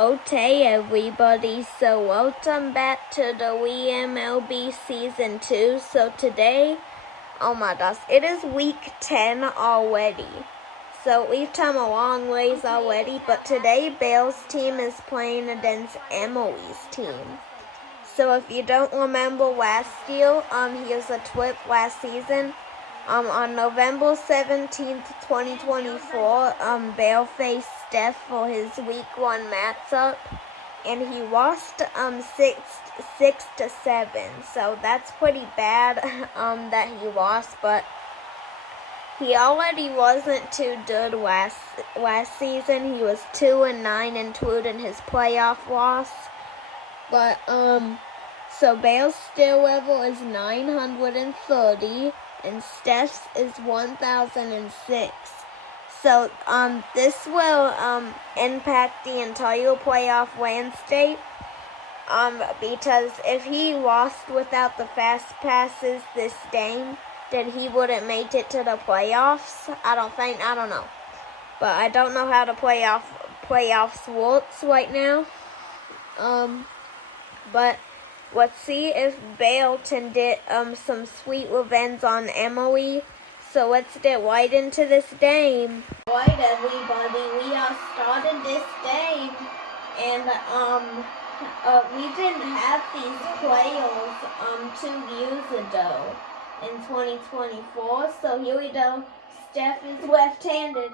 Okay, everybody, so welcome back to the WeMLB Season 2. So today, oh my gosh, it is week 10 already. So we've come a long ways already, but today Bale's team is playing against Emily's team. So if you don't remember last year, here's a clip last season. On November 17th, 2024, Bale faced Steph for his week 1 matchup, and he lost 6-7. So that's pretty bad that he lost, but he already wasn't too good last season. He was 2-9, including his playoff loss. But so Bale's skill level is 930. And Steph's is 1006. So this will impact the entire playoff landscape. Because if he lost without the fast passes this game, then he wouldn't make it to the playoffs. I don't know. But I don't know how the playoffs works right now. But let's see if Bale can get some sweet revenge on Emily. So let's get right into this game. Right, everybody, we are started this game, and we didn't have these players 2 years ago in 2024. So here we go. Steph is left-handed.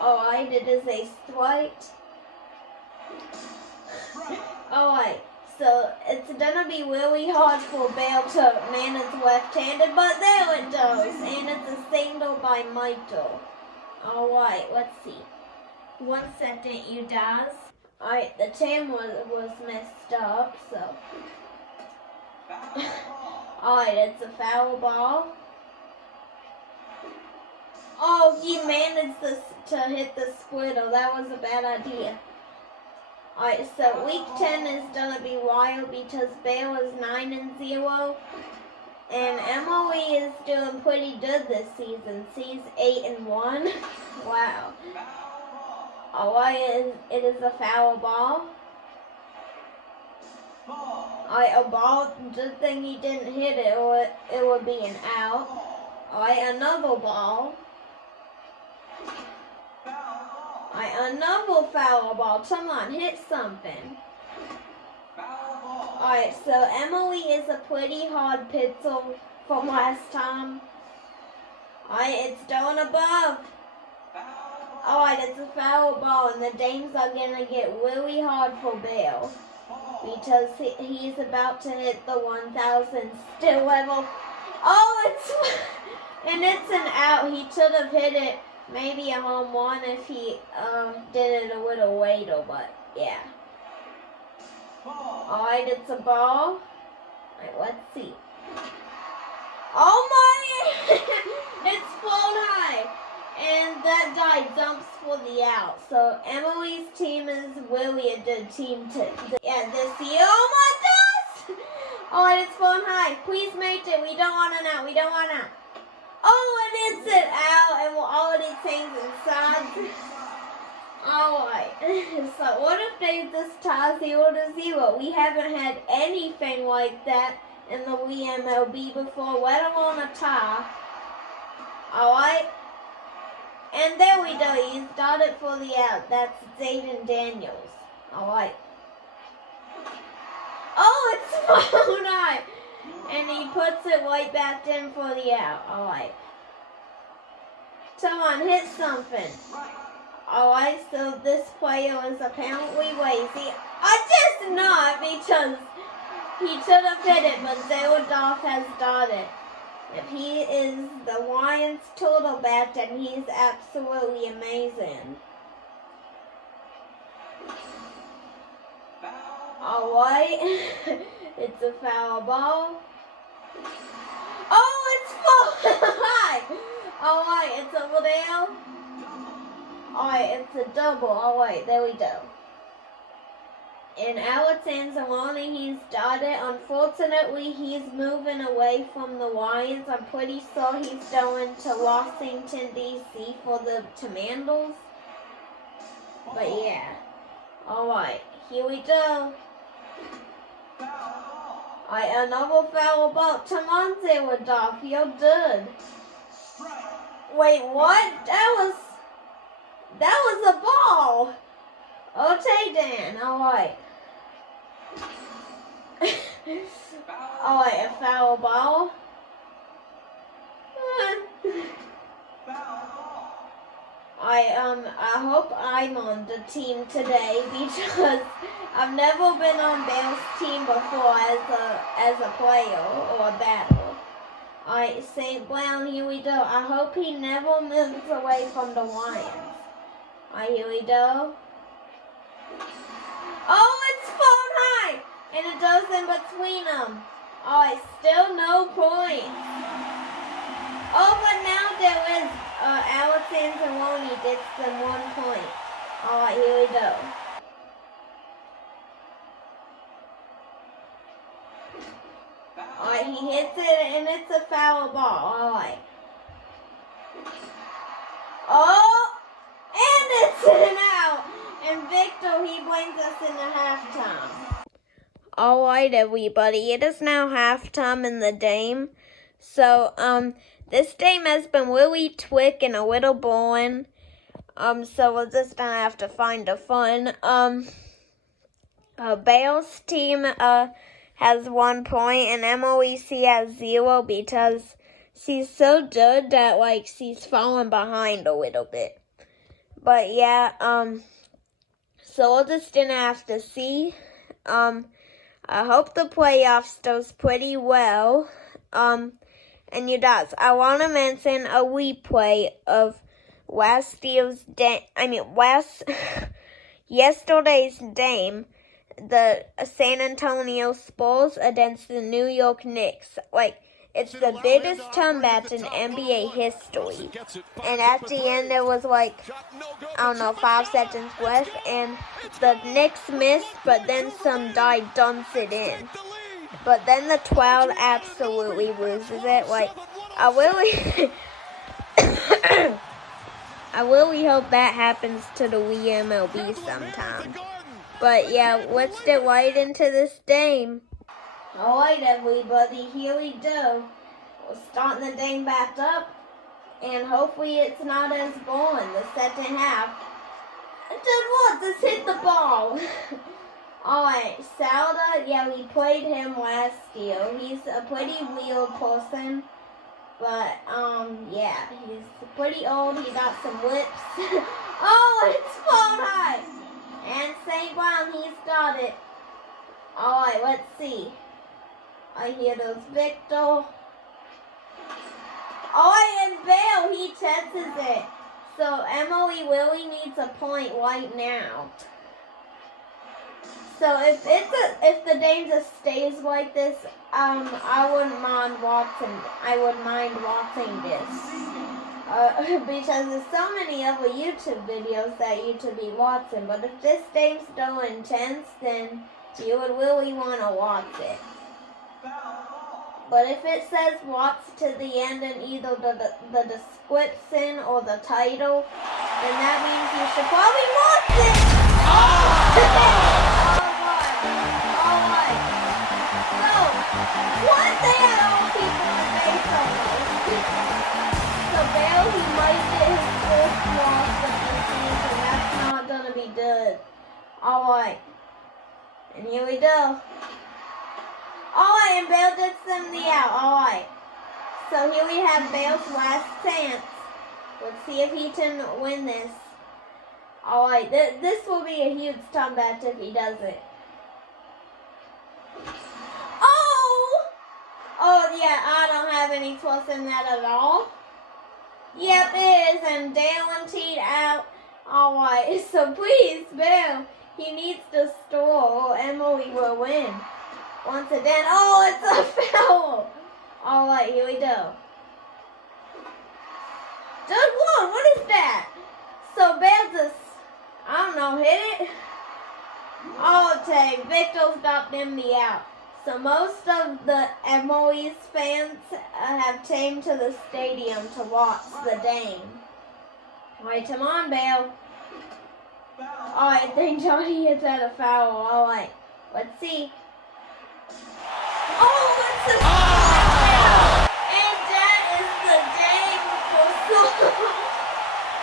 Alright, it is a strike. Alright, so it's gonna be really hard for Bale to manage left-handed, but there it goes, and it's a single by Michael. Alright, let's see. 1 second, you guys. Alright, the camera was messed up, so. Alright, it's a foul ball. Oh, he managed to hit the splitter. That was a bad idea. Alright, so week 10 is gonna be wild because Bale is 9-0, and Emily is doing pretty good this season. She's 8-1. Wow. Alright, it is a foul ball. Alright, a ball. Good thing he didn't hit it, or it would be an out. Alright, another ball. Another foul ball. Come on, hit something. Alright, so Emily is a pretty hard pitcher from last time. Alright, it's going above. Alright, it's a foul ball, and the games are going to get really hard for Bale. Because he's about to hit the 1,000 still level. Oh, and it's an out. He should have hit it. Maybe a home run if he did it a little later, but yeah. Alright, it's a ball. Alright, let's see. Oh my! It's flown high! And that guy jumps for the out. So Emily's team is really a good team to yeah, this year. Oh my gosh! Alright, it's flown high. Please make it. We don't want an out. We don't want an out. Oh, and it's an out, and we're already changing sides. Alright, so what if they just tie 0-0? We haven't had anything like that in the WeMLB before, let alone a tie. Alright, and there we go, he started for the out. That's Jaden Daniels. Alright. Oh, it's so nice. And he puts it right back in for the out. Alright. Come on, hit something. Alright, so this player is apparently lazy. I just not, because he should have hit it, but Jared Goff has got it. If he is the Lions quarterback, then he's absolutely amazing. Alright. It's a foul ball. Oh, it's full high. Alright, it's over there. Alright, it's a double. Alright, there we go. And Alex Anzalone, he's got it. Unfortunately, he's moving away from the Lions. I'm pretty sure he's going to Washington, D.C. for the Commanders. But yeah. Alright, here we go. Alright, another foul ball. Tamonte with off. You're good. Wait, what? That was a ball. Okay, Dan. Alright. Alright, a foul ball. I hope I'm on the team today because I've never been on Bale's team before as a player or a battle. Alright, St. Brown, here we go. I hope he never moves away from the Lions. Alright, here we go. Oh, it's phone high! And it goes in between them. Alright, still no points. Oh, but now there is Alex Anzalone gets them 1 point. Alright, here we go. Alright, he hits it and it's a foul ball. Alright. Oh! And it's an out! And Victor, he brings us into halftime. Alright, everybody. It is now halftime in the game. So, this game has been really quick and a little boring. So we're just gonna have to find a fun. Bale's team, has 1 point and MOEC has 0 because she's so good that, like, she's falling behind a little bit. But, yeah, so we're just gonna have to see. I hope the playoffs goes pretty well. And you guys, I want to mention a replay of yesterday's game, the San Antonio Spurs against the New York Knicks. Like, it's the biggest comeback in NBA history. And at the end, there was like, 5 seconds left, and the Knicks missed, but then some guy dumps it in. But then the crowd absolutely loses it. Like, I really hope that happens to the Wii MLB sometime. But yeah, let's get right into this game. Alright, everybody, here we go. We're starting the game back up, and hopefully it's not as boring the second half. I did what? Just hit the ball. Alright, Salda, yeah, we played him last year. He's a pretty weird person. But, yeah, he's pretty old. He got some whips. Oh, it's phone high! And St. Brown, he's got it. Alright, let's see. I hear those Victor. Alright, and Bale, he chases it. So, Emily really needs a point right now. So if the game just stays like this, I wouldn't mind watching. I would mind watching this because there's so many other YouTube videos that you could be watching. But if this game's so intense, then you would really want to watch it. But if it says watch to the end in either the description or the title, then that means you should probably watch it. What? They had all people in base almost. So Bale, he might get his first loss of the season. That's not going to be good. Alright. And here we go. Alright, and Bale gets them the out. Alright. So here we have Bale's last chance. Let's see if he can win this. Alright, this will be a huge comeback if he does it. Oh, yeah, I don't have any trust in that at all. Yep, it is, and Dalen teed out. Alright, so please, Bale, he needs to score or Emily will win. Once again, oh, it's a foul. Alright, here we go. Good one, what is that? So Bale just, I don't know, hit it? Oh, okay, Victor's got them the out. So most of the MOE's fans have came to the stadium to watch the game. Alright, come on, Bale. Alright, then Johnny hits out a foul. Alright, let's see. Oh, it's a and that is the game for Saul.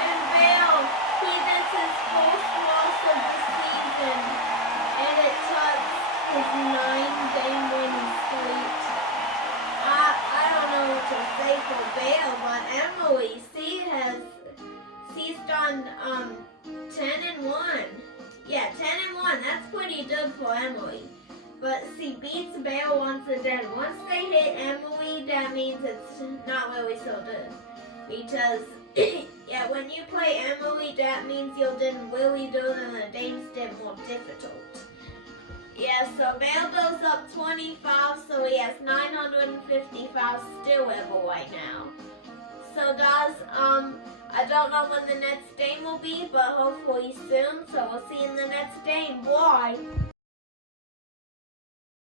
And Bale, he gets his fourth loss of the season. And it cuts his 9-game winning streak. I don't know what to say for Bale, but Emily, she's done 10-1. Yeah, 10-1. That's pretty good for Emily. But she beats Bale once again. Once they hit Emily, that means it's not really so good. Because, yeah, when you play Emily, that means you're doing really good and the game's getting more difficult. Yeah, so Bale goes up 25, so he has 955 still level right now. So guys, I don't know when the next game will be, but hopefully soon. So we'll see you in the next game. Bye.